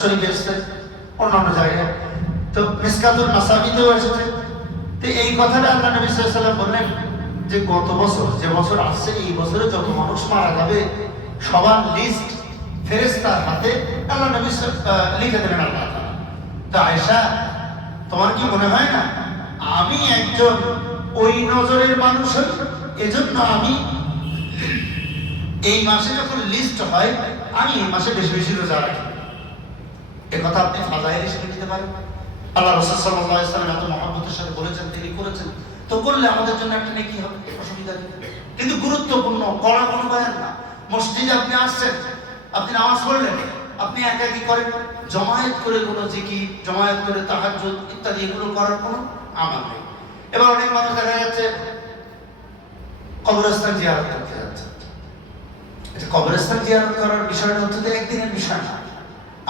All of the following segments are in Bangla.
শরীফ জায়গায়। তো মিসকাতুল তো এই কথাটা আল্লাহ নবী সাল্লাম বললেন যে, গত বছর, যে বছর আসছে, এই বছরে যত মানুষ মারা যাবে, সবার লিস্ট ফেরেস্তার হাতে আল্লাহ নবী লিখে দেবেন আল্লাহ তো আয়েশা, তোমার কি মনে হয় না, আমি একজন ওই নজরের মানুষ এজন্য আমি এই মাসে যখন লিস্ট হয়, আমি এই মাসে বেশি বেশি রোজা রাখি। এ কথা আপনি ফাজাইল হিসেবে নিতে পারেন। আল্লাহ রসুল আলাইহি ওয়াসাল্লাম এত মহব্বতের সাথে বলেছেন, তিনি করেছেন। তো করলে আমাদের জন্য একটা নেকি হবে অসুবিধা নেই কিন্তু গুরুত্বপূর্ণ, কড়া কোনো বয়ান না। মসজিদে আপনি আসছেন, আপনি নামাজ পড়লেন, আপনি একাকি করেন। জমায়েত করে কোনো জিকির, জমায়েত করে তাহাজ্জুদ ইত্যাদি এগুলো করার কোনো আমার নেই। এবার অনেক মানুষ দেখা যাচ্ছে, কবরস্থান জিয়ারত করতে যাচ্ছে। কবরস্থান জিয়ারত করার বিষয়টা হচ্ছে একদিনের বিষয় না।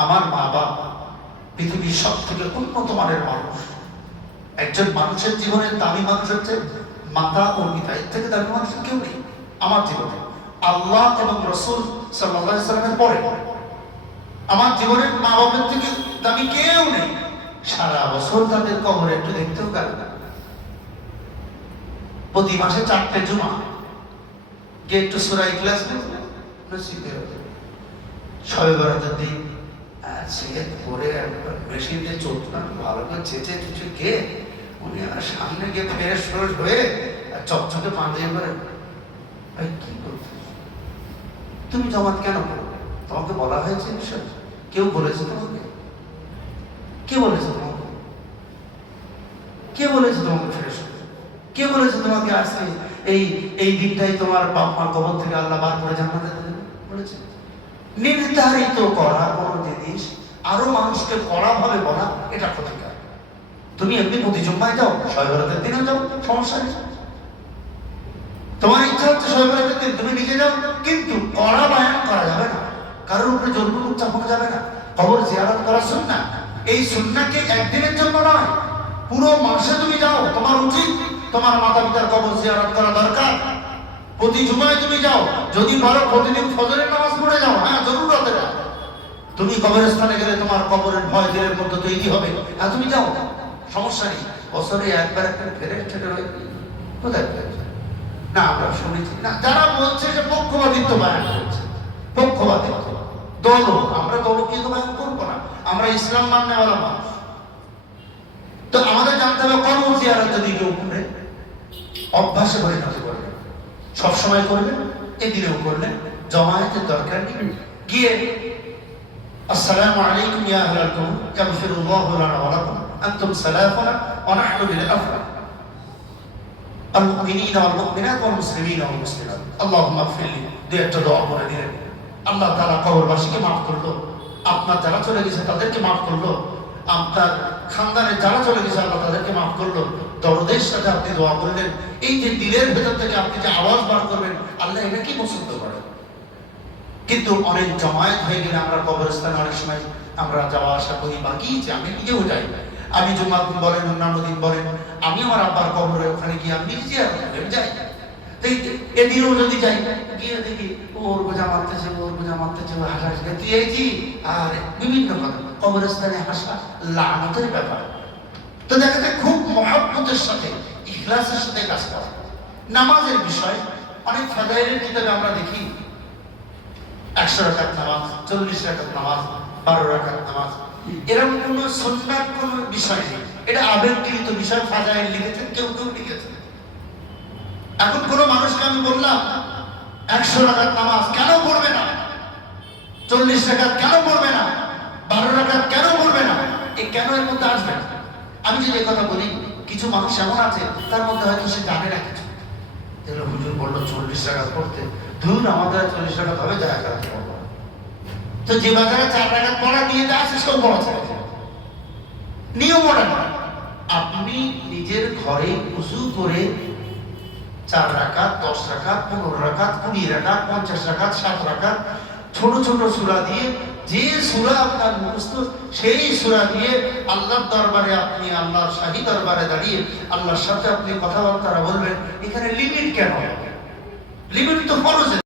আমার মা বাবা পৃথিবীর সব থেকে উন্নত মানের মানুষ। একজন মানুষের জীবনের দামি মানুষ হচ্ছে মাতা ও পিতা, এর থেকে দামি মানুষ কেউ নেই আমার জীবনে। আল্লাহ এবং রসুল সাল্লামের পরে। আমার জীবনের মা বাবার থেকে দামি কেউ নেই। সারা বছর তাদের কবরে একটু দেখতেও গেল না। প্রতি মাসে চারটে জুমা। গিয়ে একটু সুরাই ক্লাস মসজিদে সবে বরাতের দিন করে হয়ে তুমি জমাত কেন করো তোমাকে বলা হয়েছে বিষয় কেউ বলেছে তোমাকে? কে বলেছে তোমাকে? কে বলেছে তোমাকে ফ্রেশ কে বলেছে তোমাকে আজকে এই এই দিনটাই তোমার বাপ মার কবর থেকে আল্লাহ বার করে জান্নাতে দেবে? বলেছে। নির্ধারিত করা কোনো জিনিস আরও মানুষকে করা ভাবে বলা, এটা ক্ষতিকর তুমি এমনি প্রতি জুম্মায় যাও শয়বরাতের দিনে যাও, সমস্যা নেই। তোমার ইচ্ছা হচ্ছে শয়বরাতের দিন তুমি নিজে যাও, কিন্তু করা বায়ান করা যাবে না। কারোর উপরে জোরপূর্বক চাপানো যাবে না। খবর জিয়ারত করা সুন্না। এই সুন্নাকে একদিনের জন্য নয়, পুরো মাসে তুমি যাও, তোমার উচিত তোমার মাতা পিতার কবর জিয়ারত করা দরকার। প্রতি জুমায় তুমি যাও। যদি পারো প্রতিদিন ফজরের নামাজ পড়ে যাও। হ্যাঁ জরুরতে যাও তুমি কবরস্থানে গেলে তোমার কবরের ভয় দিনের মধ্যে তৈরি হবে। হ্যাঁ তুমি যাও। সমস্যা নেই। বছরে একবার একবার ফেরে ঠেলে হয়ে কোথায়? না, আমরা শুনেছি। না, যারা বলছে যে পক্ষপাতিত্ব বায়ান করছে, পক্ষপাতিত্ব। দল, আমরা দলকীয় করব না? আমরা ইসলাম মান্যওয়ালা মানুষ। তো আমাদের জানতে হবে কর্ম যদি কেউ করে, অভ্যাসে সবসময় করবেন এদিনেও করলেন জমায়েতের দরকার নেই গিয়ে আসসালামু আলাইকুম ইয়া আহলাল কওম ইয়াগফিরুল্লাহু লানা ওয়া লাকুম আনতুম সালাফুনা ওয়া নাহনু বিল আফরা المؤمنين والمؤمنات والمسلمين والمسلمات اللهم اغفر لي দু একটা দোয়া করে দিলেন আল্লাহ তাআলা কবরবাসীকে মাফ করলো আপনার যারা চলে গেছে তাদেরকে মাফ করলো আপনার খানদানের যারা চলে গেছে আল্লাহ তাদেরকে মাফ করলো দরদের সাথে আপনি দোয়া করলেন, এই যে দিলের ভেতর থেকে আপনি যে আওয়াজ বার করবেন, আল্লাহ এটা কি পছন্দ করেন কিন্তু অনেক জমায়েত হয়ে গেলে আমরা কবরস্থানে অনেক সময় আমরা যাওয়া আসা করি বা কি যে আমি নিজেও যাই। আমি জুমার দিন বলেন, অন্যান্য দিন বলেন, আমি আমার আব্বার কবরে ওখানে গিয়ে আমি নিজে যাই। এদিনও যদি যাই, গিয়ে দেখি, ওর বোঝা মারতেছে, ওর বোঝা মারতেছে হাসা হাসি তুই এইছি আর, বিভিন্ন কথা কবরস্থানে হাসা, লানতের ব্যাপার। তো দেখা যায় খুব মহাব্বতের সাথে, ইখলাসের সাথে কাজ করা। নামাজের বিষয়, অনেক ফাজাইলের কিতাবে আমরা দেখি, একশো রাকাত নামাজ, চল্লিশ রাকাত নামাজ, বারো রাকাত নামাজ। এরকম কোন সন্ন্যার কোন বিষয় নেই। এটা আবেগকৃত বিষয়, ফাজাইল লিখেছেন, কেউ কেউ লিখেছেন। এখন কোন মানুষকে আমি বললাম, একশো রাকাত নামাজ কেন পড়বে না? চল্লিশ রাকাত কেন পড়বে না? বারো রাকাত কেন পড়বে না? এই কেন এর মধ্যে আসবে না? আমি যদি কথা বলি, কিছু মানুষ এমন আছে, তার মধ্যে হয়তো সে জানে না কিছু। এগুলো হুজুর বলল, চল্লিশ টাকা পড়তে। ধরুন আমাদের চল্লিশ টাকা হবে যা এক তো যে বাজারে চার টাকা পড়া দিয়ে যা আছে সেও পড়া। নিয়ম ওটা নয়। আপনি নিজের ঘরে উজু করে চার রাকাত, দশ রাকাত, পনেরো রাকাত, কুড়ি রাকাত, পঞ্চাশ রাকাত, ষাট রাকাত, ছোট ছোট সুরা দিয়ে যে সুরা আপনার মুখস্থ, সেই সুরা দিয়ে আল্লাহর দরবারে আপনি আল্লাহর শাহী দরবারে দাঁড়িয়ে আল্লাহর সাথে আপনি কথাবার্তা বলবেন, এখানে লিমিট কেন? লিমিট তো ফরজ।